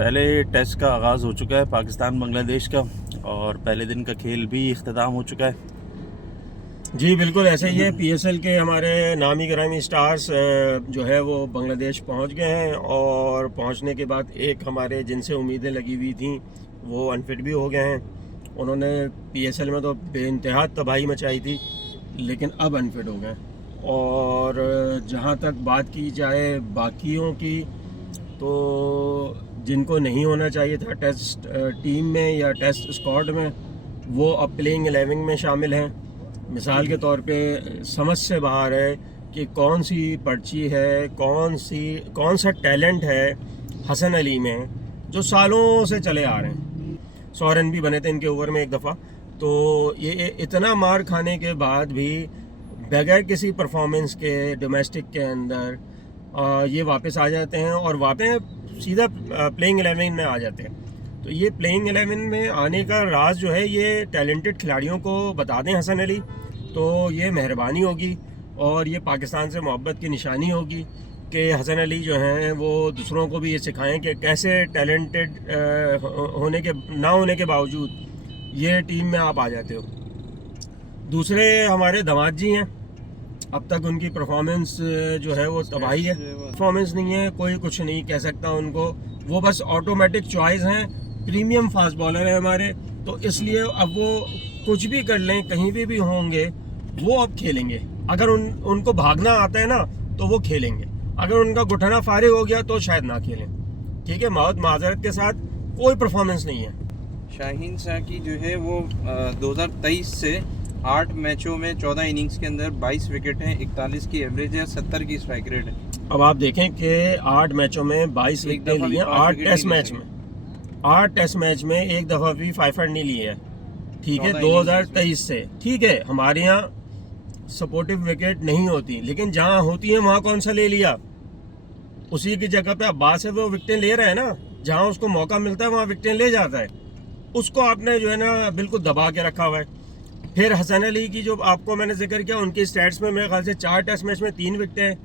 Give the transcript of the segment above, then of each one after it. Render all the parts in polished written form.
पहले टेस्ट का आगाज़ हो चुका है पाकिस्तान बांग्लादेश का, और पहले दिन का खेल भी इख्तिताम हो चुका है। जी बिल्कुल ऐसे ही है। पीएसएल के हमारे नामी गिरामी स्टार्स जो है वो बांग्लादेश पहुंच गए हैं, और पहुंचने के बाद एक हमारे जिनसे उम्मीदें लगी हुई थी वो अनफिट भी हो गए हैं। उन्होंने पीएसएल में तो बेइंतहा तबाही मचाई थी, लेकिन अब अनफिट हो गए। और जहां तक बात की जाए बाकियों की, तो जिनको नहीं होना चाहिए था टेस्ट टीम में या टेस्ट स्क्वाड में, वो अब प्लेइंग 11 में शामिल हैं। मिसाल के तौर पे समझ से बाहर है कि कौन सी पर्ची है, कौन सा टैलेंट है हसन अली में, जो सालों से चले आ रहे हैं। 100 रन भी बने थे इनके ओवर में एक दफ़ा। तो ये इतना मार खाने के बाद भी बगैर किसी परफॉर्मेंस के डोमेस्टिक के अंदर ये वापस आ जाते हैं और वापस सीधा प्लेइंग 11 में आ जाते हैं। तो ये प्लेइंग 11 में आने का राज जो है ये टैलेंटेड खिलाड़ियों को बता दें हसन अली, तो ये मेहरबानी होगी और ये पाकिस्तान से मोहब्बत की निशानी होगी कि हसन अली जो हैं वो दूसरों को भी ये सिखाएं कि कैसे टैलेंटेड ना होने के बावजूद ये टीम में आप आ जाते हो। दूसरे हमारे दामाद जी हैं, अब तक उनकी परफॉर्मेंस जो है वो तबाही है। परफॉर्मेंस नहीं है, कोई कुछ नहीं कह सकता उनको, वो बस ऑटोमेटिक चॉइस हैं। प्रीमियम फास्ट बॉलर है हमारे, तो इसलिए अब वो कुछ भी कर लें, कहीं भी होंगे, वो अब खेलेंगे। अगर उनको भागना आता है ना तो वो खेलेंगे, अगर उनका घुटना फारिग हो गया तो शायद ना खेलें। ठीक है, माजरत के साथ कोई परफॉर्मेंस नहीं है। शाहीन शाह की जो है वो 2023 से 8 मैचों में 14 इनिंग्स के अंदर 22 विकेट हैं, 41 की एवरेज है, 70 की स्ट्राइक रेट है। अब आप देखें कि 8 मैचों में 22 विकेट लिए, 8 टेस्ट मैच में, 8 टेस्ट मैच में एक दफ़ा भी 5 नहीं लिए है। ठीक है, 2023 से। ठीक है, हमारे यहाँ सपोर्टिव विकेट नहीं होती, लेकिन जहाँ होती है वहाँ कौन सा ले लिया, उसी की जगह पे अब्बास है वो विकेटें ले रहा है ना, जहाँ उसको मौका मिलता है वहाँ विकेटें ले जाता है। उसको आपने जो है ना बिल्कुल दबा के रखा हुआ है। फिर हसन अली की जो आपको मैंने जिक्र किया, उनकी स्टैट्स में मेरे ख्याल से 4 टेस्ट मैच में 3 विकेटें हैं,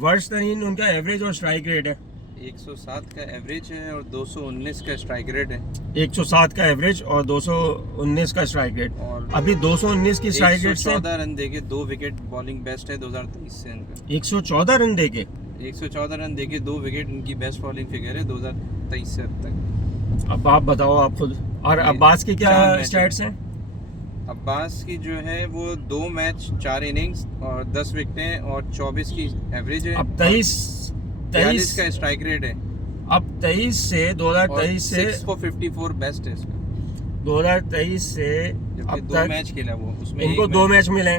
वर्स्ट तरीन उनका एवरेज और स्ट्राइक रेट है। 107 का एवरेज है और 219 का स्ट्राइक रेट है। 107 का एवरेज और 219 का स्ट्राइक रेट, और अभी 219 की स्ट्राइक रेट से 114 रन देके 2 विकेट बॉलिंग बेस्ट है 2023 से इनका। 114 रन देके 114 रन देके 2 विकेट इनकी बेस्ट बॉलिंग फिगर है 2023 से अब तक। अब आप बताओ आप खुद। और अब्बास की क्या स्टैट्स हैं? अब्बास की जो है वो 2 मैच 4 इनिंग्स और 10 विकेटें और 24 की एवरेज है। अब 23 का स्ट्राइक रेट है। अब 2023 से 6 for 54 बेस्ट है इसका। 2023 से अब 2 तक मैच खेला वो, उसमें इनको 2 मैच मिले,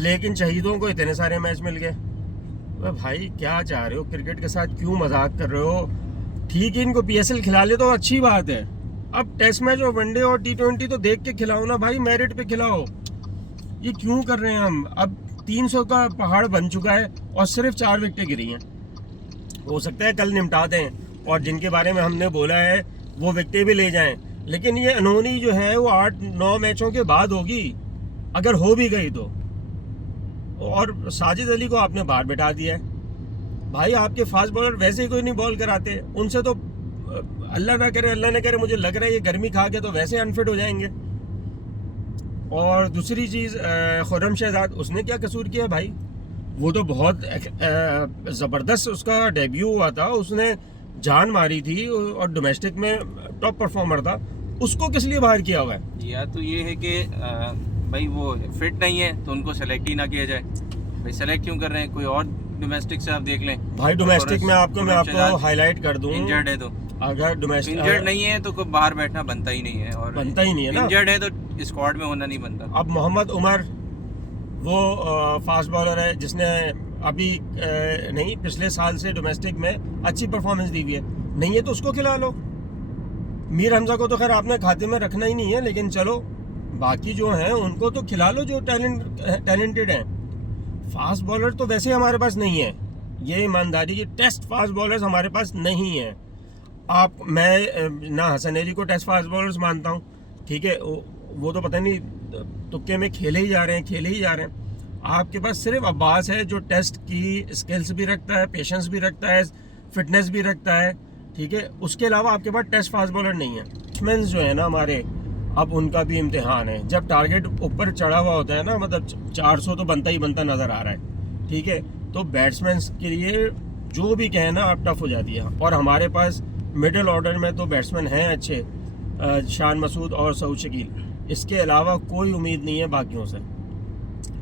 लेकिन शहीदों को इतने सारे मैच मिल गए। भाई क्या चाह रहे हो, क्रिकेट के साथ क्यों मजाक कर रहे हो? ठीक है, इनको पीएसएल खिला ले तो अच्छी बात है। अब टेस्ट मैच और वनडे और T20 तो देख के खिलाओ ना भाई, मेरिट पे खिलाओ। ये क्यों कर रहे हैं हम? अब 300 का पहाड़ बन चुका है और सिर्फ 4 विकेटें गिरी हैं। हो सकता है कल निपटा दें और जिनके बारे में हमने बोला है वो विकेटें भी ले जाएं, लेकिन ये अनहोनी जो है वो 8-9 मैचों के बाद होगी, अगर हो भी गई तो। और साजिद अली को आपने बाहर बिठा दिया है। भाई आपके फास्ट बॉलर वैसे ही कोई नहीं बॉल कराते, उनसे तो अल्लाह ना करे, मुझे लग रहा है ये गर्मी खा के तो वैसे अनफिट हो जाएंगे। और दूसरी चीज़, खुर्रम शहजाद, उसने क्या कसूर किया भाई? वो तो बहुत ज़बरदस्त उसका डेब्यू हुआ था, उसने जान मारी थी और डोमेस्टिक में टॉप परफॉर्मर था। उसको किस लिए बाहर किया हुआ है? या तो ये है कि भाई वो फिट नहीं है तो उनको सेलेक्ट ही ना किया जाए। भाई सेलेक्ट क्यों कर रहे हैं? कोई और डोमेस्टिक से आप देख लें भाई। डोमेस्टिक में मैं आपको हाईलाइट कर दूं, इंजर्ड है तो, अगर डोमेस्टिक इंजर्ड नहीं है तो कोई बाहर बैठना बनता ही नहीं है, और बनता ही नहीं है ना। इंजर्ड है तो स्क्वाड में होना नहीं बनता। अब मोहम्मद उमर वो फास्ट बॉलर है जिसने अभी नहीं पिछले साल से डोमेस्टिक में अच्छी परफॉर्मेंस दी हुई है, नहीं है तो उसको खिला लो। मीर हमजा को तो खैर आपने खाते में रखना ही नहीं है, लेकिन चलो बाकी जो हैं उनको तो खिला लो जो टैलेंटेड हैं। फास्ट बॉलर तो वैसे हमारे पास नहीं है, ये ईमानदारी की टेस्ट फास्ट बॉलर्स हमारे पास नहीं है। मैं ना हसन अली को टेस्ट फास्ट बॉलर्स मानता हूँ, ठीक है, वो तो पता नहीं तुक्के में खेले ही जा रहे हैं। आपके पास सिर्फ अब्बास है जो टेस्ट की स्किल्स भी रखता है, पेशेंस भी रखता है, फिटनेस भी रखता है, ठीक है। उसके अलावा आपके पास टेस्ट फास्ट बॉलर नहीं है। बैट्समैन जो है ना हमारे, अब उनका भी इम्तिहान है। जब टारगेट ऊपर चढ़ा हुआ होता है ना, मतलब 400 तो बनता ही बनता नज़र आ रहा है, ठीक है। तो बैट्समैन के लिए जो भी कहे ना आप टफ हो जाती है। और हमारे पास मिडिल ऑर्डर में तो बैट्समैन हैं अच्छे, शान मसूद और सऊद शकील। इसके अलावा कोई उम्मीद नहीं है बाकियों से,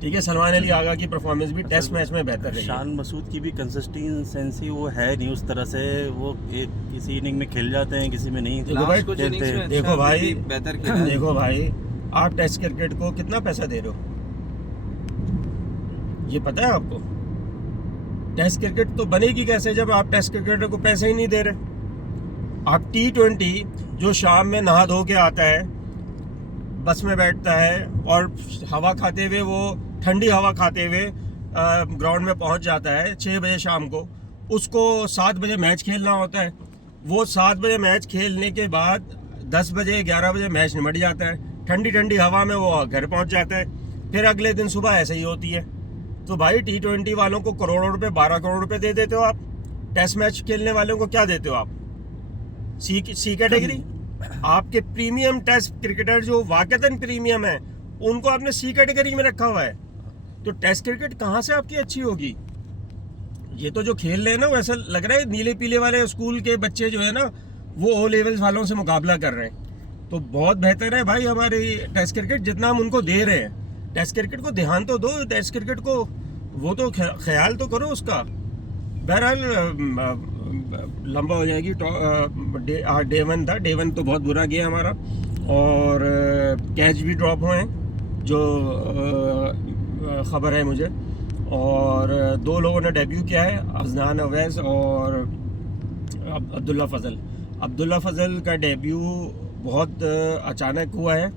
ठीक है। सलमान अली आगा की परफॉर्मेंस भी टेस्ट मैच में बेहतर रही है। शान मसूद की भी कंसिस्टेंसी वो है नहीं उस तरह से। वो एक किसी इनिंग में खेल जाते हैं, किसी में नहीं देखो भाई, कुछ innings में देखो अच्छा भाई, भी बेहतर खेला है। देखो भाई, आप टेस्ट क्रिकेट को कितना पैसा दे रहे हो, ये पता है आपको? टेस्ट क्रिकेट तो बनेगी कैसे जब आप टेस्ट क्रिकेटर को पैसे ही नहीं दे रहे। आप T20 जो शाम में नहा धो के आता है, बस में बैठता है और हवा खाते हुए, वो ठंडी हवा खाते हुए ग्राउंड में पहुंच जाता है 6 बजे शाम को। उसको 7 बजे मैच खेलना होता है। वो 7 बजे मैच खेलने के बाद 10 बजे 11 बजे मैच निमट जाता है। ठंडी ठंडी हवा में वो घर पहुंच जाता है। फिर अगले दिन सुबह ऐसे ही होती है। तो भाई T20 वालों को करोड़ों रुपए, 12 करोड़ रुपए दे देते हो आप। टेस्ट मैच खेलने वालों को क्या देते हो आप? सी कैटेगरी। आपके प्रीमियम टेस्ट क्रिकेटर जो वाकईतन प्रीमियम है, उनको आपने सी कैटेगरी में रखा हुआ है। तो टेस्ट क्रिकेट कहाँ से आपकी अच्छी होगी? ये तो जो खेल रहे हैं ना, वैसा लग रहा है नीले पीले वाले स्कूल के बच्चे जो है ना, वो ओ लेवल्स वालों से मुकाबला कर रहे हैं। तो बहुत बेहतर है भाई हमारी टेस्ट क्रिकेट, जितना हम उनको दे रहे हैं। टेस्ट क्रिकेट को ध्यान तो दो, टेस्ट क्रिकेट को वो तो ख्याल तो करो उसका। बहरहाल लंबा हो जाएगी। डे 1 था, डे 1 तो बहुत बुरा गया हमारा, और कैच भी ड्रॉप हुए हैं जो ख़बर है मुझे। और 2 लोगों ने डेब्यू किया है, अजनान अवैस और अब्दुल्ला फ़ज़ल। अब्दुल्ला फ़ज़ल का डेब्यू बहुत अचानक हुआ है,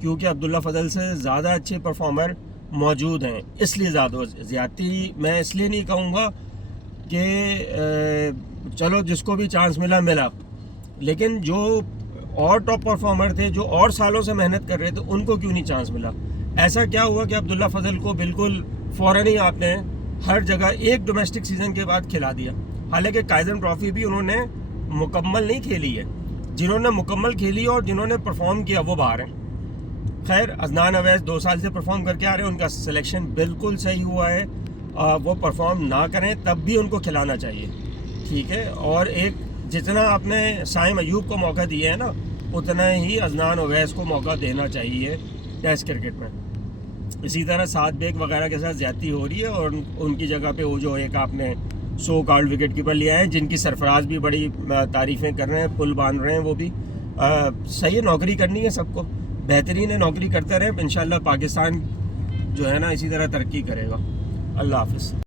क्योंकि अब्दुल्ला फ़ज़ल से ज़्यादा अच्छे परफॉर्मर मौजूद हैं, इसलिए ज़्यादती मैं इसलिए नहीं कहूँगा कि चलो जिसको भी चांस मिला, लेकिन जो और टॉप परफॉर्मर थे, जो और सालों से मेहनत कर रहे थे, उनको क्यों नहीं चांस मिला? ऐसा क्या हुआ कि अब्दुल्ला फ़ज़ल को बिल्कुल फ़ौरन ही आपने हर जगह एक डोमेस्टिक सीज़न के बाद खिला दिया? हालांकि काइज़न ट्रॉफ़ी भी उन्होंने मुकम्मल नहीं खेली है। जिन्होंने मुकम्मल खेली और जिन्होंने परफॉर्म किया वो बाहर हैं। खैर, अजनान अवैस 2 साल से परफॉर्म करके आ रहे हैं, उनका सिलेक्शन बिल्कुल सही हुआ है। वो परफॉर्म ना करें तब भी उनको खिलाना चाहिए, ठीक है। और एक जितना आपने साइम अयूब को मौका दिया है ना, उतना ही अजनान अवैस को मौका देना चाहिए टेस्ट क्रिकेट में। इसी तरह साद बेग वगैरह के साथ ज़्यादती हो रही है, और उनकी जगह पे वो जो एक आपने सो कॉल्ड विकेट कीपर लिया है, जिनकी सरफराज भी बड़ी तारीफ़ें कर रहे हैं, पुल बांध रहे हैं, वो भी सही है। नौकरी करनी है सबको, बेहतरीन है, नौकरी करते रहे। इंशाल्लाह पाकिस्तान जो है ना इसी तरह तरक्की करेगा। अल्लाह हाफ़िज़।